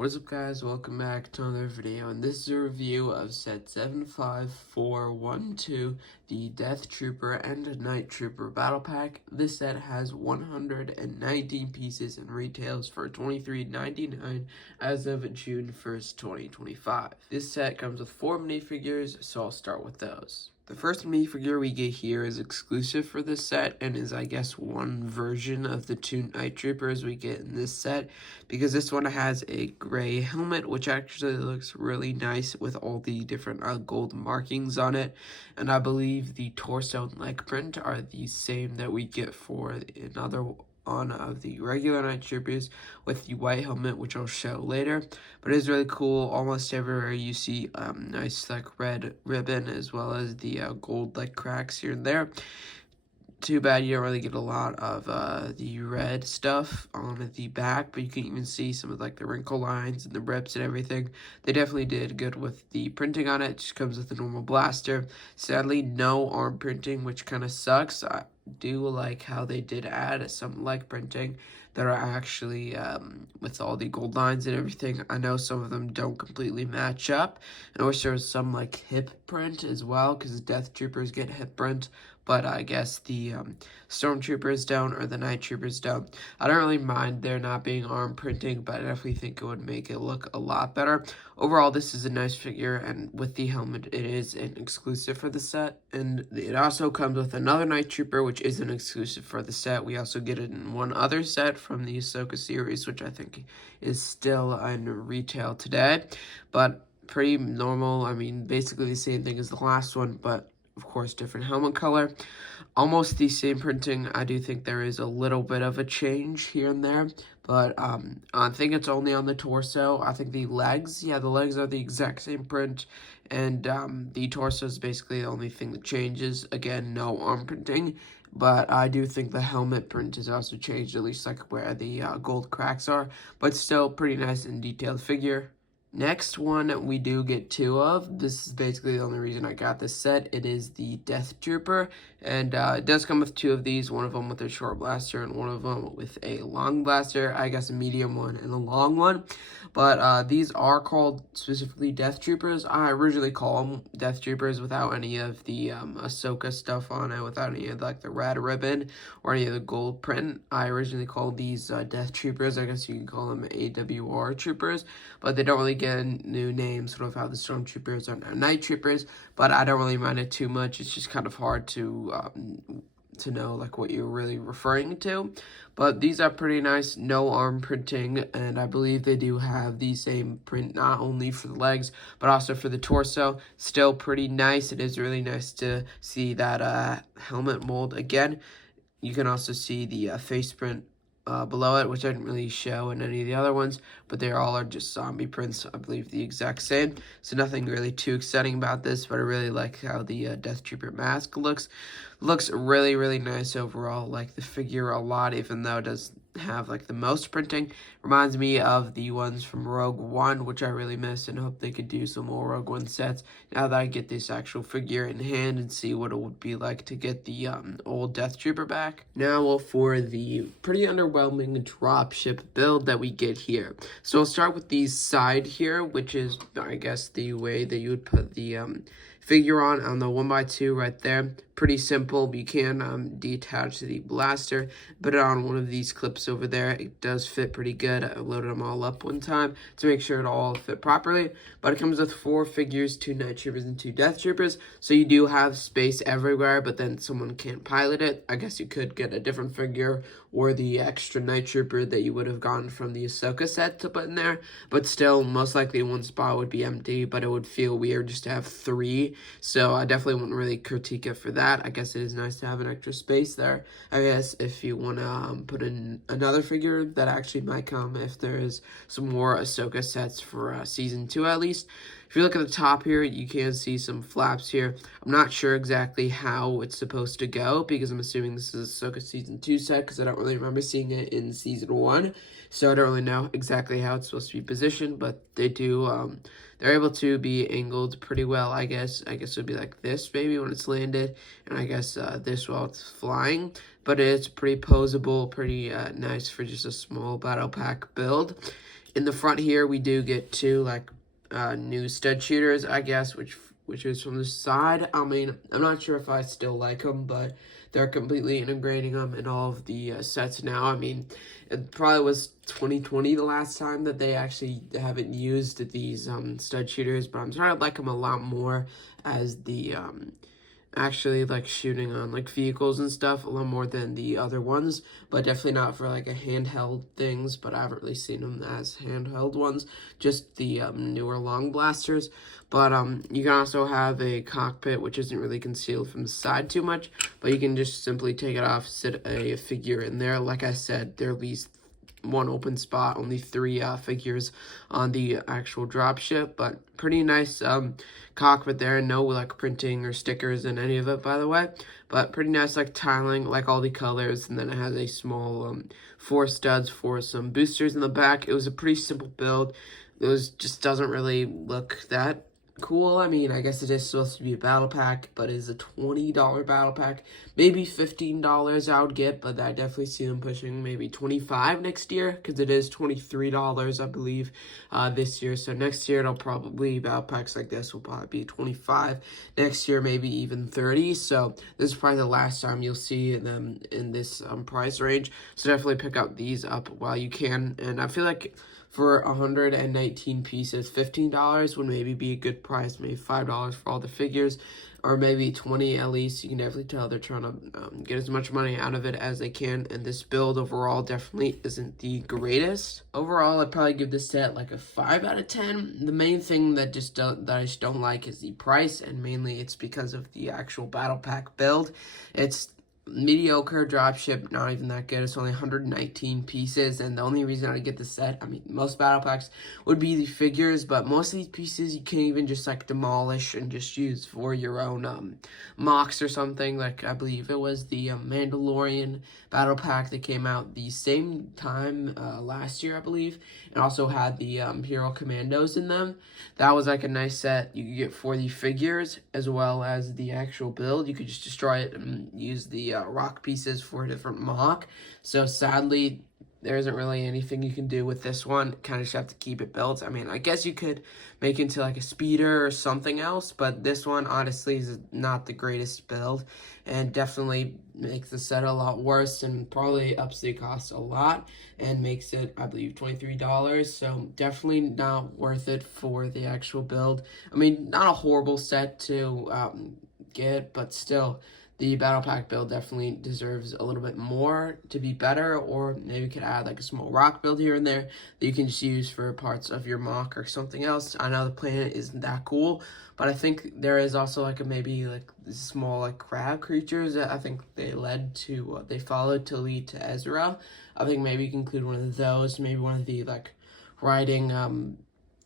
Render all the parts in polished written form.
What is up, guys? Welcome back to another video, and this is a review of set 75412, the Death Trooper and Night Trooper Battle Pack. This set has 119 pieces and retails for $23.99 as of June 1st, 2025. This set comes with 4 minifigures, so I'll start with those. The first minifigure we get here is exclusive for this set and is, I guess, one version of the 2 Night Troopers we get in this set, because this one has a gray helmet, which actually looks really nice with all the different gold markings on it. And I believe the torso and leg print are the same that we get for another one of the regular Night Troopers with the white helmet, which I'll show later. But it is really cool. Almost everywhere you see nice red ribbon, as well as the gold cracks here and there. Too bad you don't really get a lot of the red stuff on the back, but you can even see some of the wrinkle lines and the rips and everything. They definitely did good with the printing on it. It just comes with a normal blaster. Sadly, no arm printing, which kind of sucks. I do like how they did add some leg printing that are actually with all the gold lines and everything. I know some of them don't completely match up. And I wish there was some hip print as well, because Death Troopers get hip print, but I guess the Stormtroopers don't, or the Night Troopers don't. I don't really mind there not being arm printing, but I definitely think it would make it look a lot better. Overall, this is a nice figure, and with the helmet, it is an exclusive for the set. And it also comes with another Night Trooper, which is an exclusive for the set. We also get it in one other set from the Ahsoka series, which I think is still in retail today, but pretty normal. I mean, basically the same thing as the last one, but of course different helmet color. Almost the same printing. I do think there is a little bit of a change here and there, but I think it's only on the torso. I think the legs, the legs are the exact same print, and the torso is basically the only thing that changes. Again, no arm printing, but I do think the helmet print has also changed, at least where the gold cracks are, but still pretty nice and detailed figure. Next one we do get 2 of. This is basically the only reason I got this set. It is the Death Trooper, and it does come with 2 of these, one of them with a short blaster and one of them with a long blaster. I guess a medium one and a long one. But these are called specifically Death Troopers. I originally call them Death Troopers without any of the Ahsoka stuff on it, without any of the red ribbon or any of the gold print. I originally called these Death Troopers. I guess you can call them AWR Troopers, but they don't really get a new name, sort of how the Stormtroopers are now Night Troopers. But I don't really mind it too much. It's just kind of hard to know what you're really referring to. But these are pretty nice, no arm printing, and I believe they do have the same print not only for the legs but also for the torso. Still pretty nice. It is really nice to see that helmet mold again. You can also see the face print below it, which I didn't really show in any of the other ones, but they all are just zombie prints, I believe the exact same. So nothing really too exciting about this, but I really like how the Death Trooper mask looks. Looks really, really nice overall. Like the figure a lot, even though it does have the most printing. Reminds me of the ones from Rogue One, which I really miss, and hope they could do some more Rogue One sets now that I get this actual figure in hand and see what it would be like to get the old Death Trooper back. Now for the pretty underwhelming dropship build that we get here. So I'll start with the side here, which is, I guess, the way that you would put the figure on the 1x2 right there. Pretty simple. You can detach the blaster, put it on one of these clips over there. It does fit pretty good. I loaded them all up one time to make sure it all fit properly. But it comes with 4 figures, 2 Night Troopers and 2 Death Troopers. So you do have space everywhere, but then someone can't pilot it. I guess you could get a different figure or the extra Night Trooper that you would have gotten from the Ahsoka set to put in there. But still, most likely one spot would be empty, but it would feel weird just to have 3. So I definitely wouldn't really critique it for that. I guess it is nice to have an extra space there. I guess if you want to put in another figure, that actually might come if there is some more Ahsoka sets for Season 2 at least. If you look at the top here, you can see some flaps here. I'm not sure exactly how it's supposed to go, because I'm assuming this is Ahsoka Season 2 set, because I don't really remember seeing it in Season 1. So I don't really know exactly how it's supposed to be positioned, but they do, they're able to be angled pretty well, I guess. I guess it would be like this maybe when it's landed, and I guess this while it's flying. But it's pretty posable, pretty nice for just a small battle pack build. In the front here, we do get two like new stud shooters, I guess, which is from the side. I mean, I'm not sure if I still like them, but they're completely integrating them in all of the sets now. I mean, it probably was 2020 the last time that they actually haven't used these stud shooters, but I'm starting to like them a lot more as the actually like shooting on like vehicles and stuff a lot more than the other ones, but definitely not for like a handheld things. But I haven't really seen them as handheld ones, just the newer long blasters. But you can also have a cockpit which isn't really concealed from the side too much, but you can just simply take it off, sit a figure in there. Like I said, there are at least one open spot, only 3 figures on the actual dropship, but pretty nice cockpit there. No like printing or stickers in any of it, by the way, but pretty nice like tiling, like all the colors. And then it has a small 4 studs for some boosters in the back. It was a pretty simple build. It was just doesn't really look that cool. I mean, I guess it is supposed to be a battle pack, but it is a $20 battle pack. Maybe $15 I would get, but I definitely see them pushing maybe $25 next year, because it is $23, I believe, this year. So next year, it'll probably, battle packs like this will probably be $25. Next year, maybe even $30. So this is probably the last time you'll see them in this price range. So definitely pick up these up while you can. And I feel like for 119 pieces, $15 would maybe be a good price, maybe $5 for all the figures, or maybe 20 at least. You can definitely tell they're trying to get as much money out of it as they can, and this build overall definitely isn't the greatest. Overall, I'd probably give this set like a 5 out of 10. The main thing that I just don't like is the price, and mainly it's because of the actual battle pack build. It's mediocre dropship, not even that good. It's only 119 pieces, and the only reason I get the set, I mean, most battle packs would be the figures, but most of these pieces you can even just like demolish and just use for your own mocks or something. Like I believe it was the Mandalorian battle pack that came out the same time last year, I believe, and also had the Hero Commandos in them. That was like a nice set you could get for the figures as well as the actual build. You could just destroy it and use the rock pieces for a different mock. So sadly, there isn't really anything you can do with this one. Kind of just have to keep it built. I mean, I guess you could make it into like a speeder or something else, but this one honestly is not the greatest build, and definitely makes the set a lot worse, and probably ups the cost a lot and makes it, I believe, $23. So definitely not worth it for the actual build. I mean, not a horrible set to get, but still, the battle pack build definitely deserves a little bit more to be better, or maybe you could add like a small rock build here and there that you can just use for parts of your mock or something else. I know the planet isn't that cool, but I think there is also like a maybe like small like crab creatures that I think they followed to lead to Ezra. I think maybe you can include one of those, maybe one of the like riding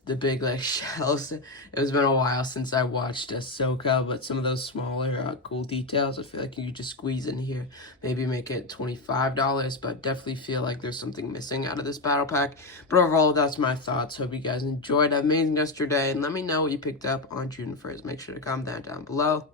the big like shells. It has been a while since I watched Ahsoka, but some of those smaller cool details, I feel like you could just squeeze in here, maybe make it $25, but definitely feel like there's something missing out of this battle pack. But overall, that's my thoughts. Hope you guys enjoyed. Have an amazing yesterday, and let me know what you picked up on June 1st. Make sure to comment that down below.